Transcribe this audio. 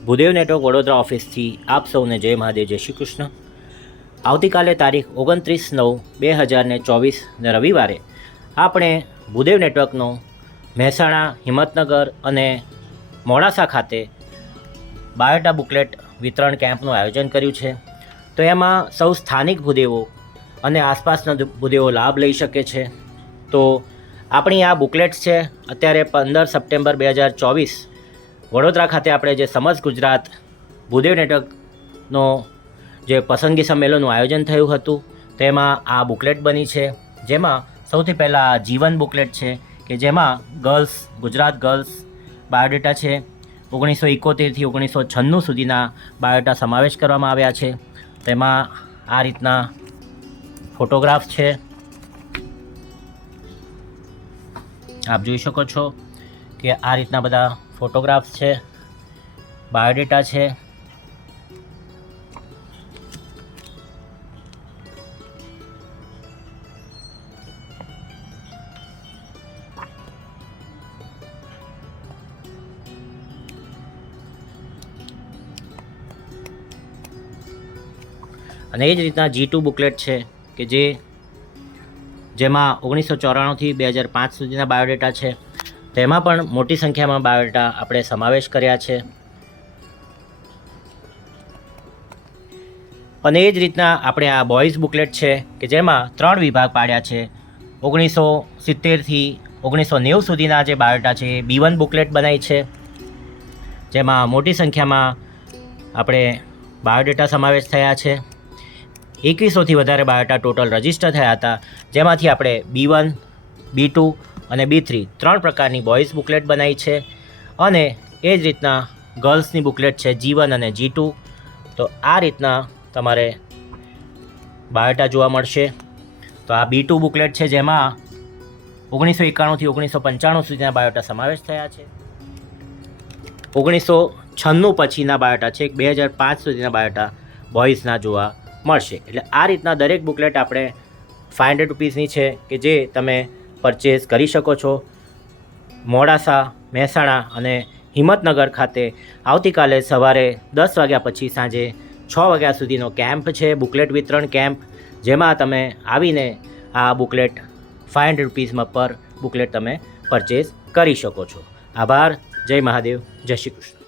Bhudev network Vadodara ઓફિસથી આપ સૌને જય મહાદેવ, જય શ્રી કૃષ્ણ। આવતીકાલે તારીખ 29/9/2024 રવિવારે આપણે ભૂદેવ નેટવર્કનો મહેસાણા, હિંમતનગર અને મોડાસા ખાતે બાયોડા બુકલેટ વિતરણ કેમ્પનું આયોજન કર્યું છે। તો એમાં સૌ સ્થાનિક ભૂદેવો અને આસપાસના ભૂદેવો લાભ લઈ શકે છે। તો આપણી આ બુકલેટ્સ છે અત્યારે 15 સપ્ટેમ્બર 2024 વડોદરા ખાતે આપણે જે સમસ્ત ગુજરાત ભૂદેવ નેટવર્કનો જે પસંદગી સંમેલનનું આયોજન થયું હતું તેમાં આ બુકલેટ બની છે, જેમાં સૌથી પહેલાં જીવન બુકલેટ છે કે જેમાં ગર્લ્સ, ગુજરાત ગર્લ્સ બાયોડેટા છે। 1971થી 1996 સુધીના બાયોડેટા સમાવેશ કરવામાં આવ્યા છે। તેમાં આ રીતના ફોટોગ્રાફ છે, આપ જોઈ શકો છો કે આ રીતના બધા ફોટોગ્રાફ્સ છે, બાયોડેટા છે। અને એ જ રીતના G2 બુકલેટ છે કે જેમાં 1994થી 2005 સુધીના બાયોડેટા છે। તેમાં પણ મોટી સંખ્યામાં બાયોડેટા આપણે સમાવેશ કર્યા છે। અને એ જ રીતના આપણે આ બોયઝ બુકલેટ છે કે જેમાં 3 વિભાગ પાડ્યા છે। 1970થી 1990 સુધીના જે બાયોડેટા છે એ B1 બુકલેટ બનાવી છે, જેમાં મોટી સંખ્યામાં આપણે બાયોડેટા સમાવેશ થયા છે। 2100થી વધારે બાયોડેટા ટોટલ રજિસ્ટર થયા હતા, જેમાંથી આપણે B1, B2 અને B3 3 પ્રકારની બોયઝ બુકલેટ બનાવી છે। અને એ જ રીતના ગર્લ્સની બુકલેટ છે G1 અને G2। તો આ રીતના તમારે બાયોડેટા જોવા મળશે। તો આ B2 બુકલેટ છે જેમાં 1991થી 1995 સુધીના બાયોડેટા સમાવેશ થયા છે। 1996 પછીના બાયોડેટા છે, 2005 સુધીના બાયોડેટા બોયઝના જોવા મળશે। એટલે આ રીતના દરેક બુકલેટ આપણે 500 રૂપીસની છે કે જે તમે પરચેઝ કરી શકો છો। મોડાસા, મહેસાણા અને હિંમતનગર ખાતે આવતીકાલે સવારે 10 વાગ્યા પછી સાંજે 6 વાગ્યા સુધીનો કેમ્પ છે, બુકલેટ વિતરણ કેમ્પ, જેમાં તમે આવીને આ બુકલેટ 500 રૂપીસમાં પર બુકલેટ તમે પરચેઝ કરી શકો છો। આભાર, જય મહાદેવ, જય શ્રી કૃષ્ણ।